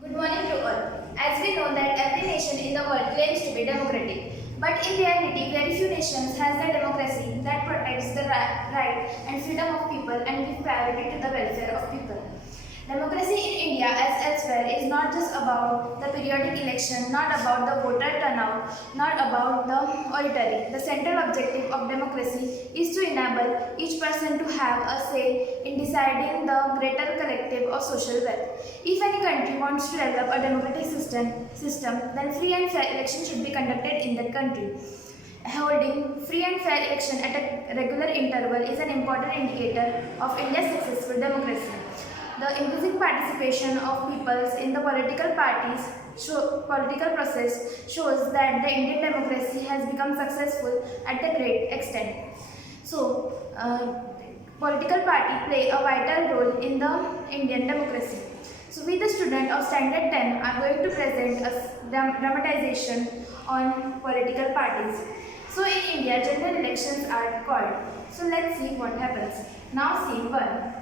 Good morning to all. As we know that every nation in the world claims to be democratic, but in reality, very few nations has the democracy that protects the right and freedom of people and give priority to the welfare of people. Democracy in India, as elsewhere, is not just about the periodic election, not about the voter turnout, not about the oratory. The central objective of democracy is to enable each person to have a say in deciding the greater collective of social wealth. If any country wants to develop a democratic system, then free and fair elections should be conducted in that country. Holding free and fair election at a regular interval is an important indicator of India's successful democracy. The increasing participation of peoples in the political process shows that the Indian democracy has become successful at a great extent. So, political party play a vital role in the Indian democracy. So, we the student of Standard 10 are going to present a dramatization on political parties. So, in India, general elections are called. So, let's see what happens. Now, scene 1.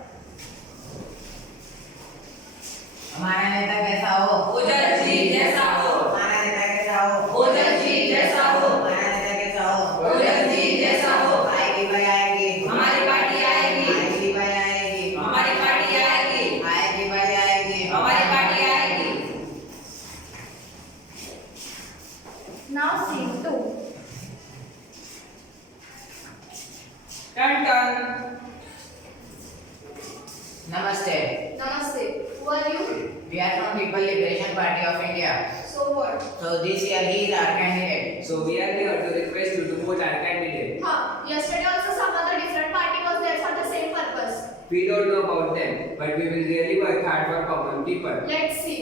हमारा नेता कैसा हो? ओझा जी जैसा हो। हमारा नेता कैसा हो? ओझा जी जैसा हो। हमारा नेता कैसा हो? ओझा जी जैसा हो। आएगी भाई आएगी। हमारी पार्टी आएगी। आएगी भाई आएगी। हमारी पार्टी आएगी। आएगी भाई आएगी। हमारी पार्टी आएगी। Now, scene 2. टन टन। Namaste. Namaste. Who are you? We are from People Liberation Party of India. So what? So this year he is our candidate. So we are here to request you to vote our candidate. Yesterday also some other different party was there for the same purpose. We don't know about them, but we will really work hard for common people. Let's see.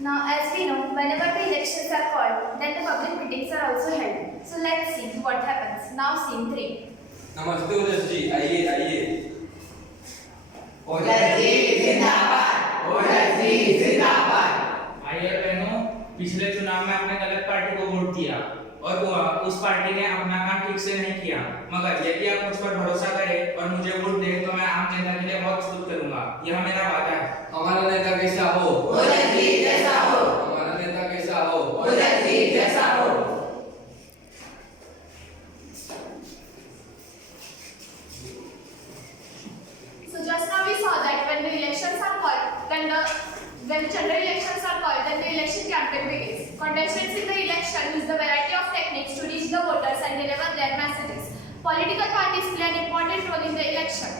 Now, as we know, whenever the elections are called, then the public meetings are also held. So, let's see what happens. Now, scene 3. नमस्ते ओजस जी, आइए आइए। ओझा जी जिंदाबाद। ओझा जी जिंदाबाद। आइए बहनों, पिछले चुनाव में आपने गलत पार्टी को वोट दिया और उस पार्टी ने अपना काम ठीक से नहीं किया। मगर यदि आप मुझ पर भरोसा करें और मुझे वोट दें तो मैं आम जनता के लिए बहुत कुछ करूंगा। यह मेरा वादा है। हमारा नेता कैसा हो? ओझा जी जैसा हो। हमारा नेता कैसा हो? ओझा जी जैसा हो। So just now we saw that when the elections are called, when general elections are called, then the election campaign begins. Contestants in the election use the variety of techniques to reach the voters and deliver their messages. Political parties play an important role in the election.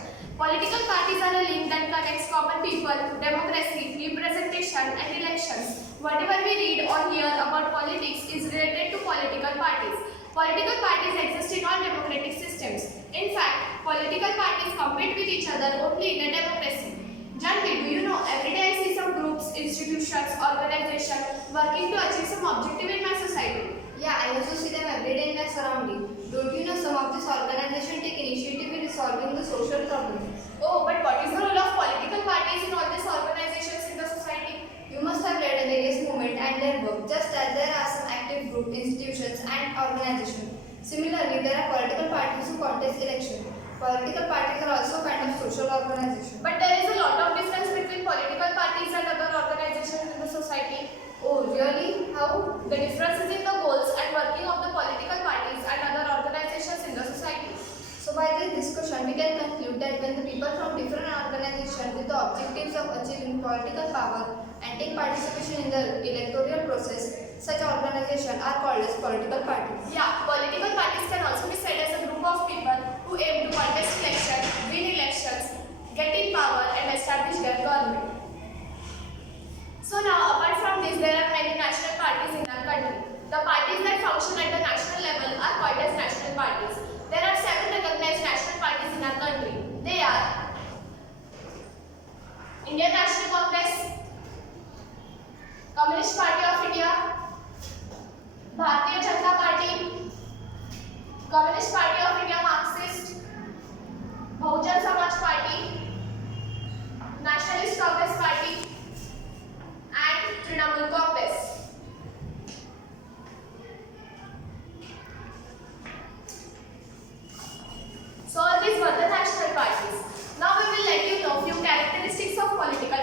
Political parties are a link that connects common people, democracy, representation, and elections. Whatever we read or hear about politics is related to political parties. Political parties exist in all democratic systems. In fact, political parties compete with each other only in a democracy. Janvi, do you know, every day I see some groups, institutions, organizations working to achieve some objective in my society. Yeah, I also see them every day in my surrounding. Don't you know some of these organizations take initiative in resolving the social problems? Oh, but what is the role of political parties in all these organizations in the society? You must have read various movements and their work, just as there are some active group, institutions and organizations. Similarly, there are political parties who contest election. Political parties are also kind of social organizations. But there is a lot of difference between political parties and other organizations in the society. Oh, really? How? The difference is in the goals and working of the political parties and other organizations in the society. So by this discussion, we can conclude that when the people from different organizations with the objectives of achieving political power and take participation in the electoral process, such organizations are called as political parties. Yeah, political parties can also be said as a group of people who aim to contest elections, win elections, get in power and establish their government. So now, apart from this, there are many national parties in our country. The parties that function at the national level are called as national parties. There are 7 recognized national parties in our country. They are Indian National Congress, Communist Party of India, Bharatiya Janata Party, Communist Party of India Marxist, Bahujan Samaj Party, Nationalist Congress Party, and Trinamool Congress. So all these were the national parties. Now we will let you know few characteristics of political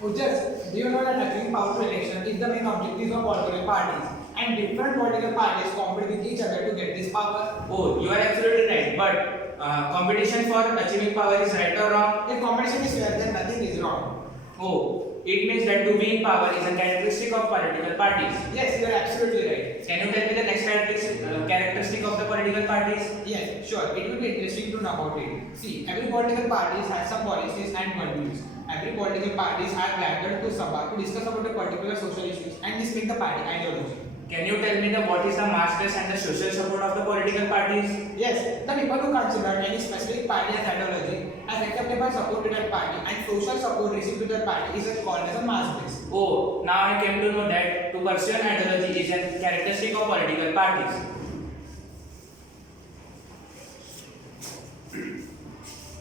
Just, do you know that achieving power to election is the main objective of political parties, and different political parties compete with each other to get this power? Oh, you are absolutely right. But competition for achieving power is right or wrong? If competition is fair, then nothing is wrong. Oh, it means that to be in power is a characteristic of political parties. Yes, you are absolutely right. Can you tell me the next characteristic of the political parties? Yes, sure. It will be interesting to know about it. See, every political parties has some policies and values. Every political parties are gathered to Sabha to discuss about a particular social issues, and this make the party ideology. Can you tell me what is the mass base and the social support of the political parties? Yes, the people who consider any specific party as ideology as acceptable support to that party and social support received to that party is called as a mass base. Oh, now I came to know that to pursue an ideology is a characteristic of political parties.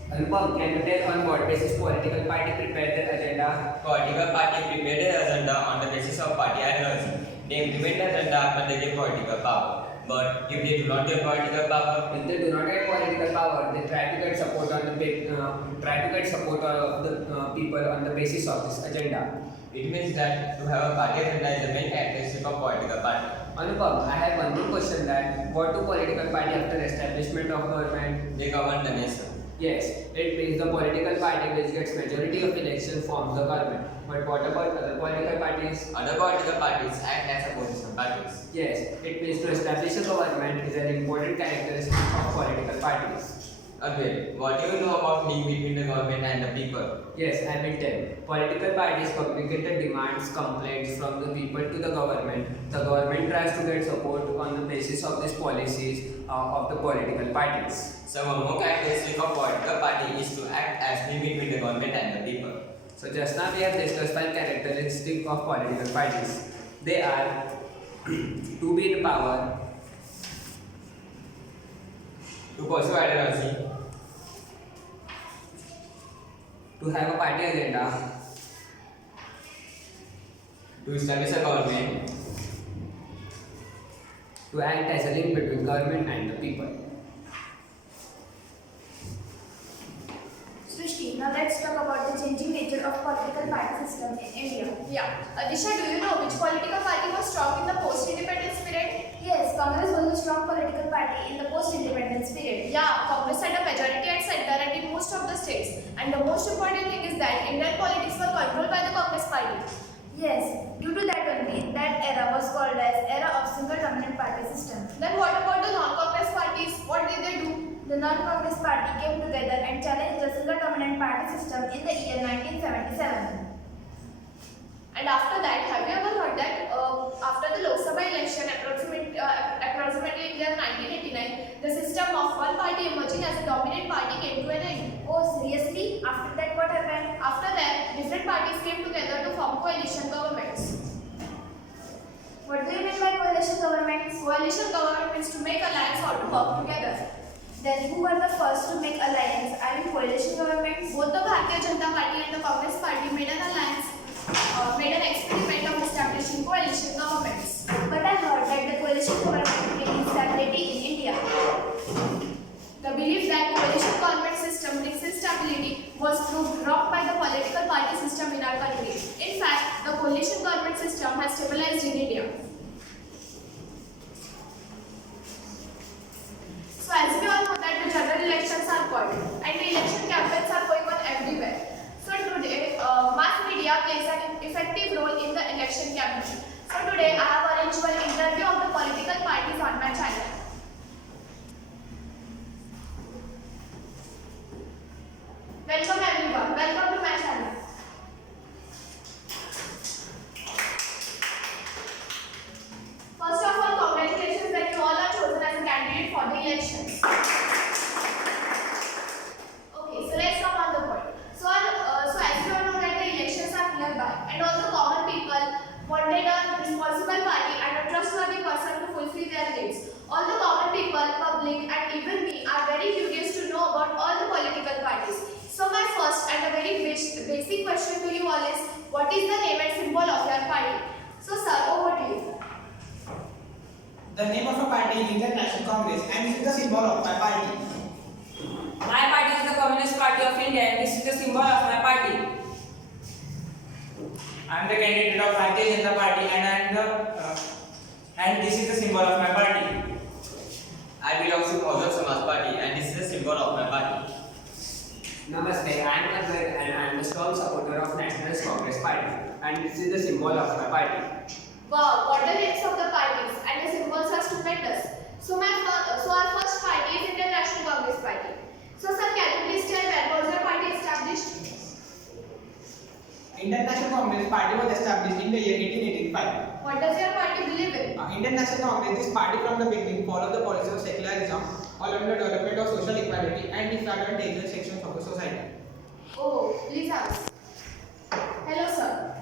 Anupam, can you tell on what basis political party prepare their agenda? Political party prepare their agenda on the basis of party ideology. They implement the agenda when they get political power. But if they do not get political power, If they do not get political power, they try to get support on the people on the basis of this agenda. it means that to have a party agenda is the main characteristic of political party. Anupam, I have one more question that what do political party after establishment of government? They govern the nation. Yes, it means the political party which gets majority of election forms the government. But what about other political parties? Other political parties act as opposition parties. Yes, it means to establish a government is an important characteristic of political parties. Okay, what do you know about link between the government and the people? Yes, I will tell. Political parties communicate the demands, complaints from the people to the government. The government tries to get support on the basis of these policies of the political parties. So one more characteristic of political party is to act as link between the government and the people. So just now we have discussed 5 characteristics of political parties. They are to be in power, To pursue ideology, to have a party agenda, to establish a government, to act as a link between government and the people. Srishti, now let's talk about the changing nature of political party system in India. Yeah. Disha, do you know which political party was strong in the post-independence period? Yes, Congress was a strong political party in the post-independence period. Yeah, Congress had a majority at center and in most of the states. And the most important thing is that Indian politics were controlled by the Congress party. Yes, due to that only, that era was called as era of single dominant party system. Then what about the non-Congress parties? What did they do? The non-Congress party came together and challenged the single dominant party system in the year 1977. And after that, have you ever heard that after the Lok Sabha election, approximately in the year 1989, the system of one party emerging as a dominant party came to an end. Oh, seriously? After that, what happened? After that, different parties came together to form coalition governments. What do you mean by coalition governments? Coalition government means to make alliance or to work together. Then who were the first to make alliance? I mean coalition governments? Both the Bharatiya Janata Party and the Congress Party made an alliance, made an experiment of establishing coalition governments. But I heard that the coalition government brings stability in India. The belief that coalition government system brings instability was proved wrong by the political party system in our country. In fact, the coalition government system has stabilized in India. So as we all know that the general elections are called and the election campaigns are going on everywhere. So today, mass media plays an effective role in the election campaign. So today I have arranged one interview of the political parties on my channel. Welcome everyone, welcome to my channel. First of all, congratulations that you all are chosen as a candidate for the elections. Okay, so let's come on the point. So as you all know that the elections are nearby and all the common people wanted a responsible party and a trustworthy person to fulfill their needs. All the common people, public and even me are very curious to know about all the political parties. So my first and a very basic question to you all is, what is the name and symbol of your party? So sir, over to you. The name of a party is Indian National Congress, and this is the symbol of my party. My party is the Communist Party of India and this is the symbol of my party. I am the candidate of Bharatiya Janata Party, and this is the symbol of my party. I belong to Bahujana Samaj Party and this is the symbol of my party. Namaste, I am Akbar and I am a strong supporter of Nationalist Congress Party, and this is the symbol of my party. Wow, what the names of the parties and the symbols are stupendous. So our first party is Indian National Congress Party. So sir, can you please tell when was your party established? Indian National Congress Party was established in the year 1885. What does your party believe in? Indian National Congress, this party from the beginning followed the policy of secularism, along with the development of social equality and disadvantaged sections of the society. Oh, please ask. Hello sir.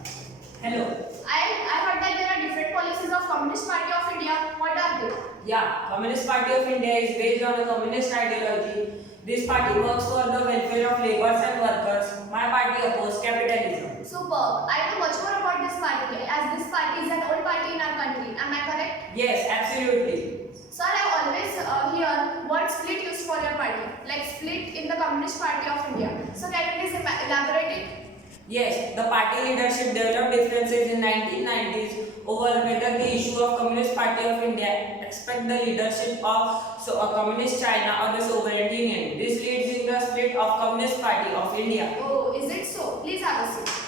Hello. I heard that there are different policies of Communist Party of India. What are they? Yeah, Communist Party of India is based on a communist ideology. This party works for the welfare of laborers and workers. My party opposes capitalism. Superb. I know much more about this party as this party is an old party in our country. Am I correct? Yes, absolutely. Sir, I always hear word split used for your party, like split in the Communist Party of India. So can you please elaborate it? Yes, the party leadership developed differences in 1990s over whether the issue of Communist Party of India expect the leadership of Communist China or the Soviet Union. This leads in the split of Communist Party of India. Oh, is it so? Please have a seat.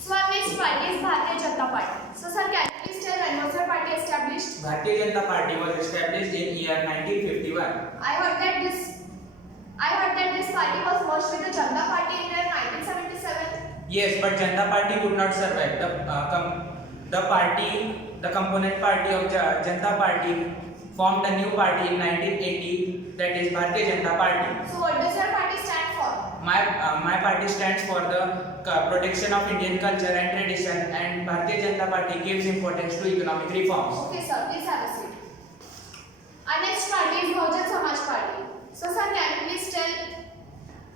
So our next party is Bharatiya Janata Party. So sir, can you please tell when was your party established? Bharatiya Janata Party was established in year 1951. I heard that this party was merged with the Janata Party in year 1977. Yes, but Janata Party could not survive. The component party of Janata Party formed a new party in 1980, that is Bharatiya Janata Party. So what does your party stand for? My party stands for the protection of Indian culture and tradition, and Bharatiya Janata Party gives importance to economic reforms. Okay sir, please have a seat. Our next party is Bahujana Samaj Party. So sir, can you please tell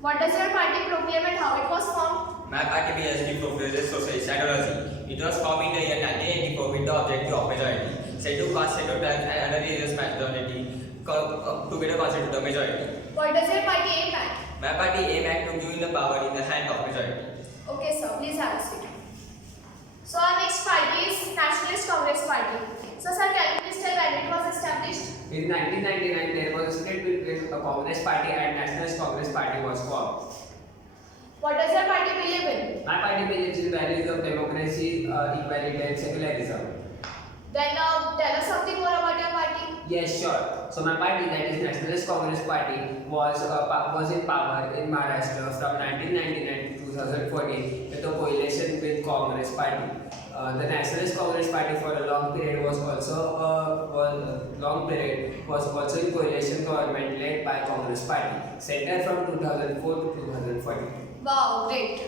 what does your party proclaim and how it was formed? My party BSP proposes socialist ideology. It was formed in the year 1984 with the objective of majority. Set to pass set of times and other religious majority together constitute the majority. What does your party aim at? My party aim at to give the power in the hand of majority. Okay sir, please have a seat. So our next party is Nationalist Congress Party. So sir, can you please tell when it was established? In 1999, there was a split between the Communist Party and Nationalist Congress Party was formed. What does your party believe in? My party believes in values of democracy, equality, and secularism. Then tell us something more about your party. Yes, sure. So my party, that is Nationalist Congress Party, was in power in Maharashtra from 1999 to 2014 with a coalition with Congress Party. The Nationalist Congress Party for a long period was also in coalition government led by Congress Party, center from 2004 to 2014. Wow, great.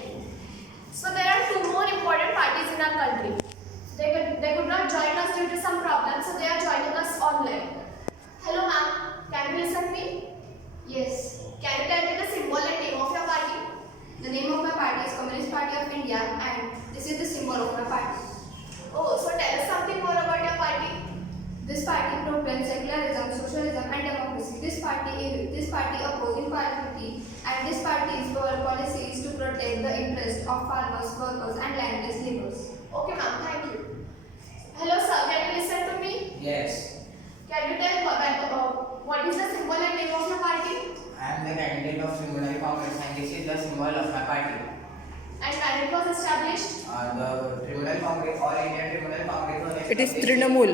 So there are two more important parties in our country. They could not join us due to some problems, so they are joining us online. Hello ma'am, can you listen to me? Yes. Can you tell me the symbol and name of your party? The name of my party is Communist Party of India and this is the symbol of my party. Oh, so tell us something more about your party. This party proclaims secularism, socialism and democracy. This party opposes inequality and this party's policy is to protect the interests of farmers, workers and landless laborers. Okay ma'am, thank you. Hello sir, can you listen to me? Yes. Can you tell what is the symbol and name of your party? I am the candidate of Tribunal Congress and this is the symbol of my party. And when it was established? The Tribunal Congress, All India Tribunal Congress was established. It is Trinamool.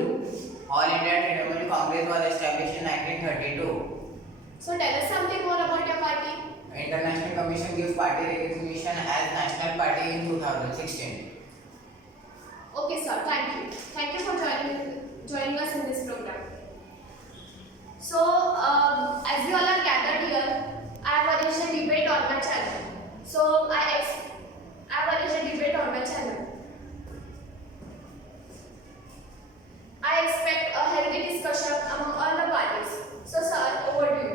All India Tribunal Congress was established in 1932. So tell us something more about your party. International Commission gives party recognition as National Party in 2016. Okay sir, thank you. Thank you for joining us in this program. So, as you all are gathered here, I have arranged a debate on my channel. So, I have arranged a debate on my channel. I expect a healthy discussion among all the parties. So, sir, over to you.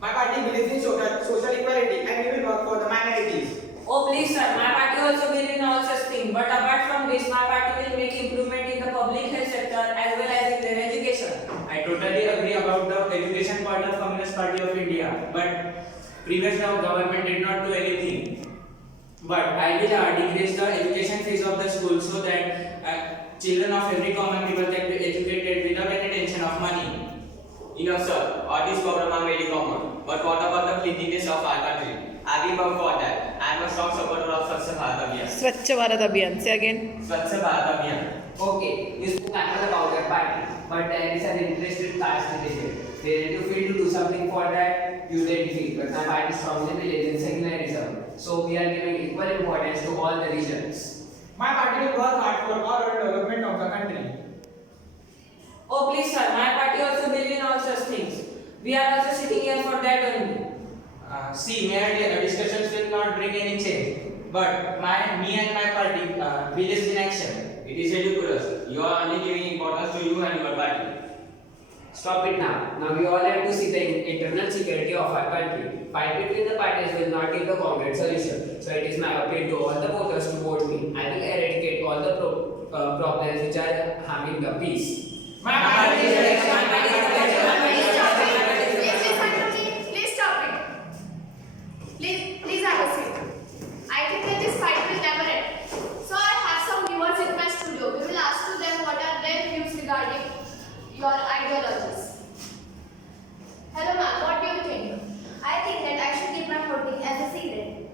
My party believes in social equality and we will work for the minorities. Oh please sir, my party also believes in all such things. But apart from this, my party will make improvement in the public health sector as well as in their education. I totally agree about the education part of Communist Party of India, but previous government did not do anything. But I will decrease the education fees of the school so that children of every common people can be educated without any tension of money. Enough, sir. All these problems are very common. But what about the cleanliness of our country? I will work for that. I am a strong supporter of Swachh Bharat Abhiyan. Swachh Bharat Abhiyan. Say again. Swachh Bharat Abhiyan. Okay, you spoke another about their party, but there is an interested caste religion. They feel to do something for that, you didn't feel. But my party strongly believes in secularism. So we are giving equal importance to all the regions. My party will work hard for all development of the country. Oh please sir, my party also believes in all such things. We are also sitting here for that only. See, mere discussions will not bring any change. But me and my party believes in action. It is ridiculous. You are only giving importance to you and your party. Stop it now. Now we all have to see the internal security of our country. Fight between the parties will not give the concrete solution. So it is my appeal to all the voters to vote me. I will eradicate all the problems which are harming the peace. My party is Please stop it. Please listen to me. Please stop it. Please have a seat. I think that this fight will never end. So I have some viewers in my studio. We will ask to them what are their views regarding your ideologies. Hello ma'am, what do you think? I think that I should keep my voting as a secret.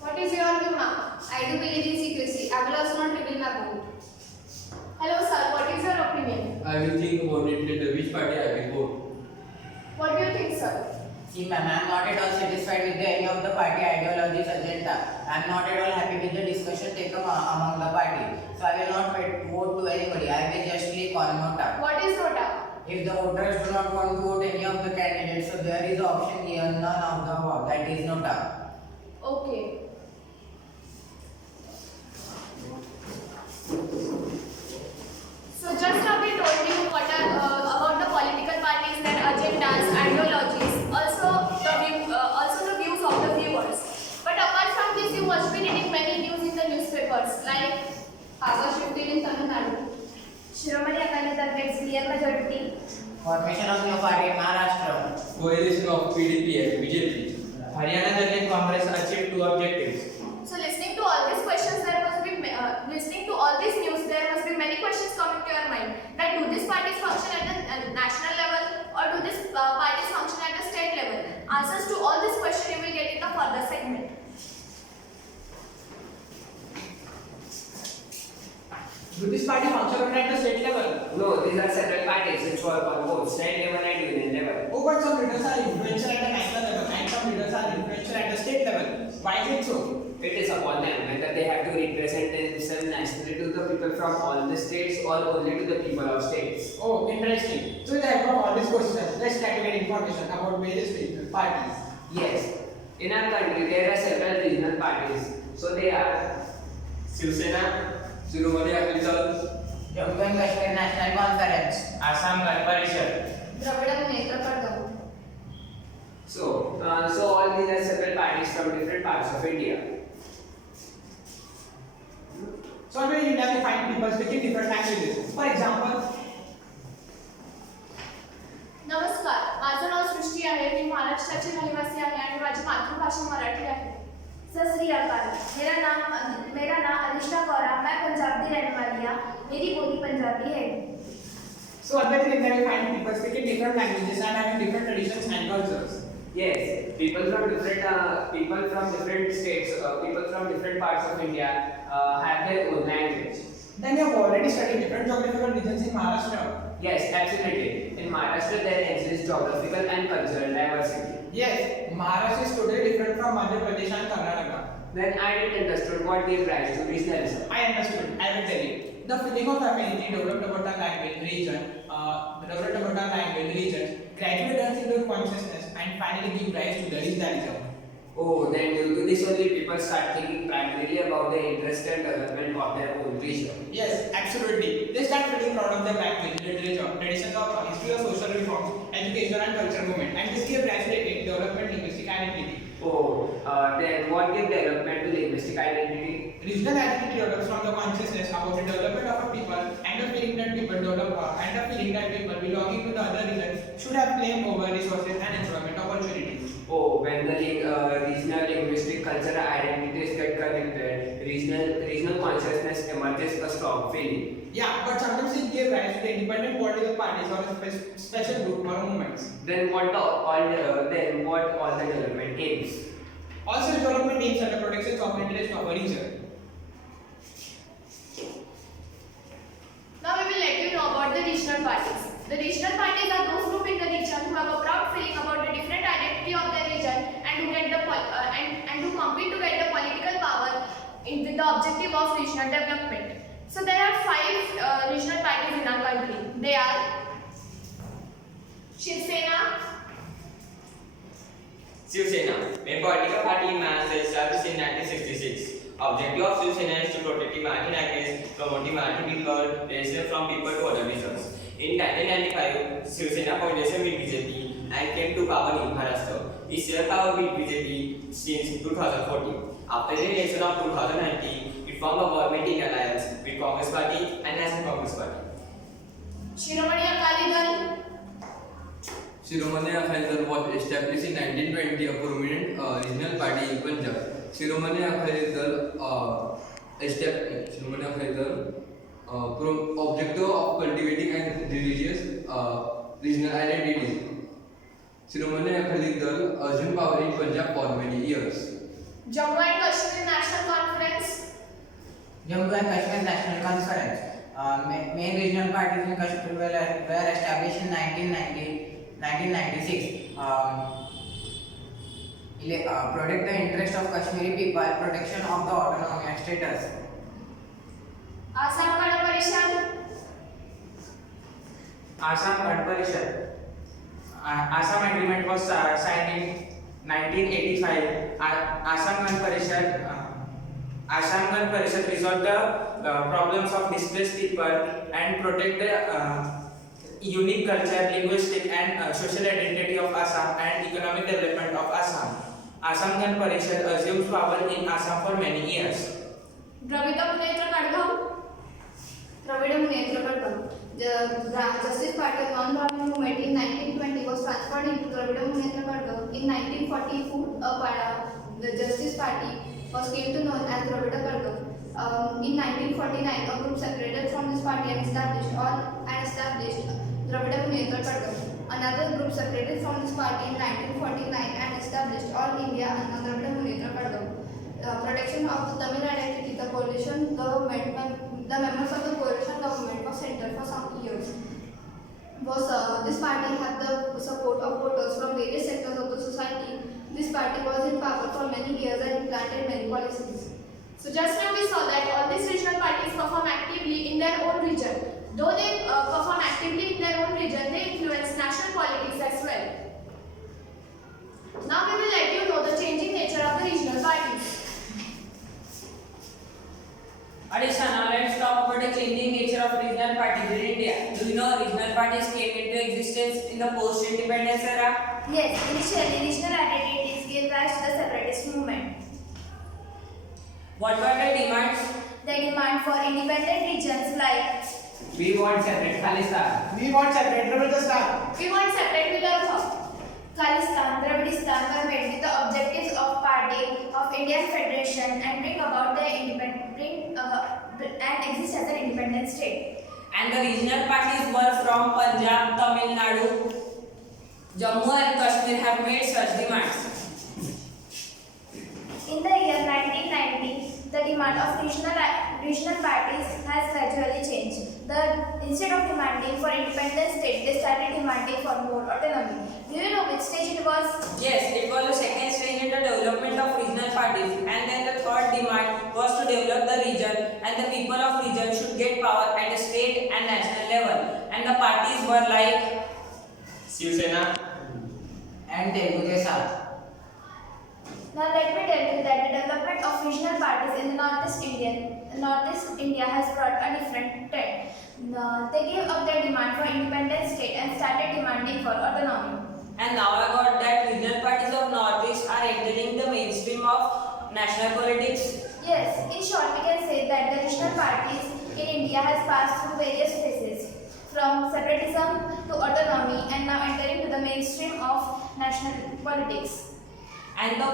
What is your view ma'am? I do believe in secrecy. I will also not reveal my vote. Hello sir, what is your opinion? I will think about it later which party I will vote. What do you think sir? See ma'am, I am not at all satisfied with any of the party ideologies agenda. I am not at all happy with the discussion taken among the party. So I will not vote to anybody. I will just click on nota. What is nota? If the voters do not want to vote any of the candidates, so there is option here, none of the above. That is nota. Okay. So just now we told you what are about the political parties, their agendas, ideologies, also the views of the viewers. But apart from this, you must be reading many news in the newspapers like Power shifted in Tamil Nadu. Shiromani Akali Dal gets clear majority. Formation of new party in Maharashtra. Coalition of PDP and BJP. Haryana Dallit Congress achieved two objectives. so. Listening to all these questions, listening to all this news, there must be many questions coming to your mind. That do these parties function at the national level or do these parties function at the state level? Answers to all these questions you will get in the further segment. Do this party function only at the state level? No, these are several parties which work on both state level and union level. Oh, but some leaders are influential at the national level and some leaders are influential at the state level. Why is it so? It is upon them whether they have to represent themselves nationally to the people from all the states or only to the people of states. Oh, interesting. So with the help of all these questions, let's try to get information about various regional parties. Yes, in our country there are several regional parties. So they are Shiv Sena, Shiromani Akali Dal. Jammu and Kashmir National Conference. Assam Gan Parishad. Dravida Munnetra Kazhagam. so all these are several parties from different parts of India. So always in India we find people speaking different languages. For example, नमस्कार, माझं नाव सृष्टी आहे. मी महाराष्ट्राची रहिवासी आहे आणि माझी मातृभाषा मराठी आहे. सत श्री अकाल. मेरा नाम अलिशा कौर. मैं पंजाब की रहने वाली हूँ. मेरी बोली पंजाबी है. so always in India we find people speaking different languages and having different traditions and cultures. Yes, people from different states, people from different parts of India have their own language. Then you have already studied different geographical regions in Maharashtra. Yes, absolutely. In Maharashtra there exists geographical and cultural diversity. Yes, Maharashtra is totally different from Madhya Pradesh and Karnataka. Then I didn't understood what gave rise to regionalism. I understood. I will tell you. The feeling of affinity developed about the language region, gradually turns into consciousness and finally give rise to the regionalism. Oh, then due to this only people start thinking primarily about the interest and development of their own region. Yes, absolutely. They start feeling proud of their language, literature, traditions of history of social reforms, education and culture movement, and this gave rise to development linguistic identity. Oh, then what gives development to linguistic identity? Regional identity develops from the consciousness about the development of a people and the feeling that people belonging to the other region should have claim over resources and employment opportunities. when the regional linguistic cultural identities get connected, regional consciousness emerges a strong feeling. Yeah, but sometimes it gave rise to independent political parties or a special group or movements. Then what all the development aims? Also, development aims at the protection of interest of a region. Now we will let you know about the regional parties. The regional parties are those groups in the region who have a proud feeling about the different identity of their region and who get the and who compete to get the political power with the objective of regional development. So there are 5 regional parties in our country. They are Shiv Sena, Shiv Sena, main political party in Maharashtra established in 1966. Objective of Shiv Sena is to protect the Marathi language, promote the Marathi people, relation from people to other regions. In 1995, Shiv Sena coalition with BJP and came to power in Maharashtra. It shared power with BJP since 2014. After the election of 2019, it formed a government in alliance with Congress Party and National Congress Party. Shiromani Akali Dal, Shiromani Akali Dal was established in 1920, a prominent regional party in Punjab. Shiromani Akali Dal objective of cultivating and religious regional identities. Shiromani Akali Dal assumed power in Punjab for many years. Jammu and Kashmir National Conference, Jammu and Kashmir National Conference. Main regional parties in Kashmir were established in 1996. Protect the interest of Kashmiri people, protection of the autonomy and status. Assam Gana Parishad, Assam Gana Parishad. Assam Agreement was signed in 1985. Assam Gana Parishad resolved the problems of displaced people and protect the unique culture, linguistic and social identity of Assam and economic development of Assam. Assam Gana Parishad assumed power in Assam for many years. Dravida Munnetra Kadagam, Dravida Munnetra Kadagam. The Justice Party of Non-Brahmin movement in 1920 was transferred into Dravida Munnetra Kadagam. In 1944, the Justice Party came to known as Dravida Kadagam. In 1949, a group separated from this party and established Dravida Munnetra Kadagam. Another group separated from this party in 1949 and established All India and Dravida Munnetra Kadagam. Protection of the Tamil identity, the coalition government, the members of the coalition government was centered for some years. This party had the support of voters from various sectors of the society. This party was in power for many years and implanted many policies. So just now we saw that all these regional parties perform actively in their own region. Though they perform actively in their own region, they influence national politics as well. Now we will let you know the changing nature of the regional parties. Adisha, now let's talk about the changing nature of regional parties in India. Do you know regional parties came into existence in the post-independence era? Yes, initially regional identities gave rise to the separatist movement. What were the demands? They demand for independent regions like We want separate Khalistan. We want separate Dravidistan. We want separate Vidarbha. Khalistan, Dravidistan were made with the objectives of party of Indian Federation and bring about their and exist as an independent state. And the regional parties were from Punjab, Tamil Nadu, Jammu and Kashmir have made such demands. In the year 1990, the demand of regional parties has gradually changed. Instead of demanding for independent state, they started demanding for more autonomy. Do you know which stage it was? Yes, it was the second stage in the development of regional parties, and then the third demand was to develop the region, and the people of region should get power at the state and national level. And the parties were like Shiv Sena and Telugu Desam. Now let me tell you that the development of regional parties in the Northeast India has brought a different trend. They gave up their demand for independent state and started demanding for autonomy. And now I got that regional parties of Northeast are entering the mainstream of national politics. Yes, in short we can say that the regional parties in India has passed through various phases from separatism to autonomy and now entering to the mainstream of national politics. And the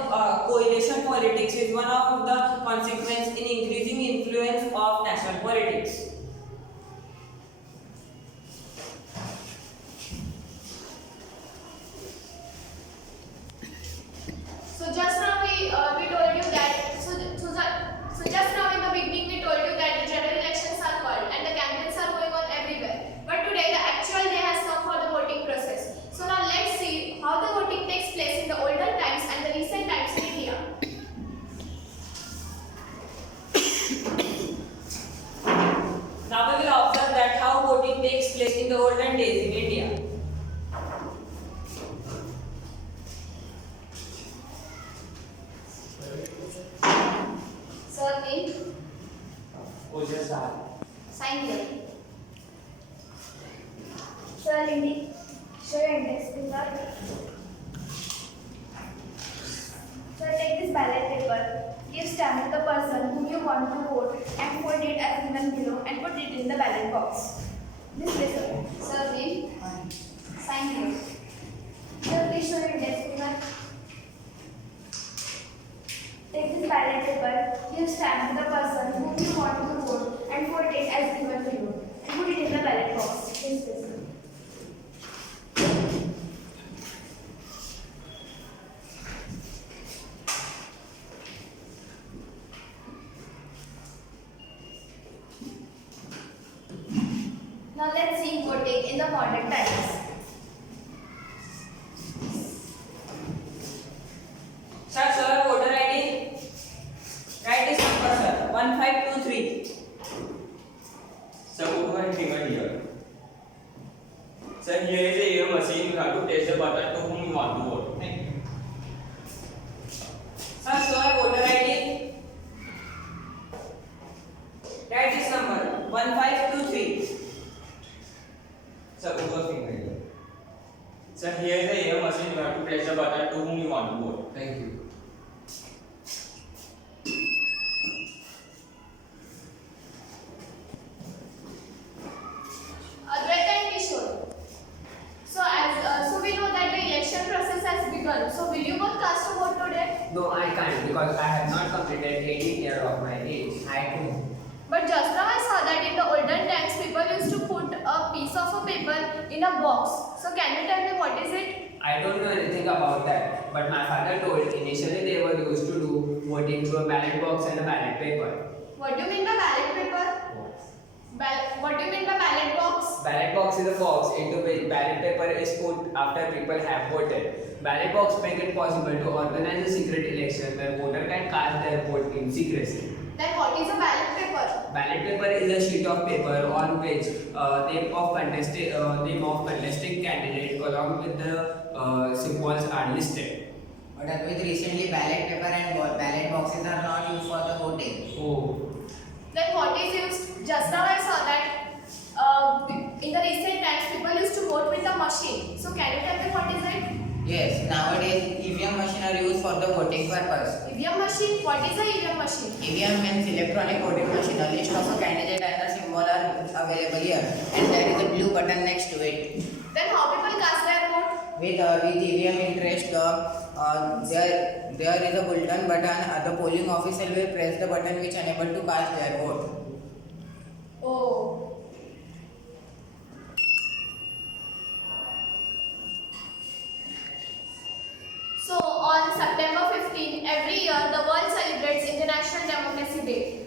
coalition politics is one of the consequences in increasing influence of national politics. So just now we told you that so just now in the beginning we told you that the general elections are called and the campaigns are going on everywhere. But today the actual day has come for the voting process. So now let's see how the voting takes place in the older times and the recent times in India. Now we will observe that how voting takes place in the olden days in India. Sir, name? Sign here. Sir, show your index finger. Sir, take this ballot paper. Give stamp to the person whom you want to vote and fold it as given below and put it in the ballot box. This way, sir. Sir, name? Sign here. Sir, please show your index finger. Take this ballot paper, give stamp to the person whom you want to vote and fold it as given below and put it in the ballot box. This way, sir. Now let's see voting in the modern times. Sir, voter ID. Write this number, sir. 1523. Sir, put one finger here. Sir, here is a EVM machine. You have to press the button to whom you want to vote. Sir, voter ID. Write this number 1523. Sir, put one finger here. Sir, here is a EVM machine. You have to press the button to whom you want to vote. Thank you. Advaita and Kishore. So we know that the election process has begun. So will you both cast a vote today? No, I can't because I have not completed 18 years of my age. I too. But just now I saw that in the olden times people used to put a piece of a paper in a box. So can you tell me what is it? I don't know anything about that, but my father told initially they were used to do voting through a ballot box and a ballot paper. What do you mean by ballot paper? What do you mean by ballot box? Ballot box is a box into which ballot paper is put after people have voted. Ballot box make it possible to organize a secret election where voter can cast their vote in secrecy. Then what is a ballot paper? Ballot paper is a sheet of paper on which name of contesting candidate along with the symbols are listed. But with recently ballot paper and ballot boxes are not used for the voting. Oh. Then what is used? Just now I saw that in the recent times people used to vote with a machine. So can you tell me what is it? Yes, nowadays EVM machine are used for the voting purpose. EVM machine? What is a EVM machine? EVM means electronic voting machine. A list of a candidate and the symbol are available here, and there is a blue button next to it. Then how people cast their vote? With EVM interest, there is a bulletin button. The polling officer will press the button which enable to cast their vote. Oh. So on September 15, every year the world celebrates International Democracy Day.